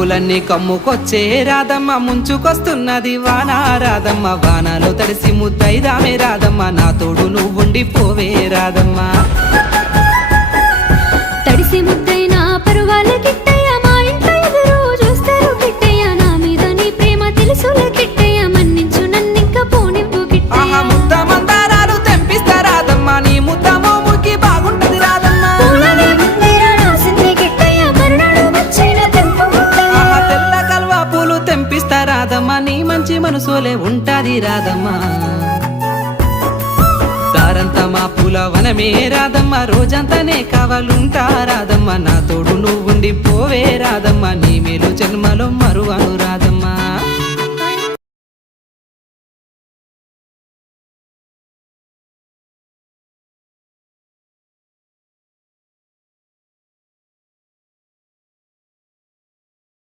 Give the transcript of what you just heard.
పూలన్నీ కమ్ముకొచ్చే రాధమ్మ ముంచుకొస్తున్నది వాన రాధమ్మ వానలో తడిసి ముద్దైదామే రాధమ్మ నా తోడు నువ్వుండి పోవే రాధమ్మ తడిసి ముద్దైనా పరువాల కిట్టయ్య మా ఇంట్లో ఎదురు చూస్తారు కిట్టయ్య నా మీద నీ ప్రేమ తెలుసులే కిట్టయ్య మన్నించు నన్నింక పోనివ్వు కిట్టయ్య ముద్ద మందారాలు తెంపిస్తా రాధమ్మ నీ ముద్ద మోముకి బాగుంటది రాధమ్మ పూలనే ముందేర రాసింది కిట్టయ్య మరునాడు వచ్చిన తెంపు ముద్దయ్య తెల్ల కల్వా పూలు తెంపిస్తా రాధమ్మ నీ మంచి మనసులే ఉంటాది రాధమ్మ దారంతా మా పూల వనమే రాధమ్మ రోజంతానే కావాలుంటా రాధమ్మ నా తోడు నువ్వుండి పోవే రాధమ్మ నీ మేలు జన్మలో మరువను రాధమ్మ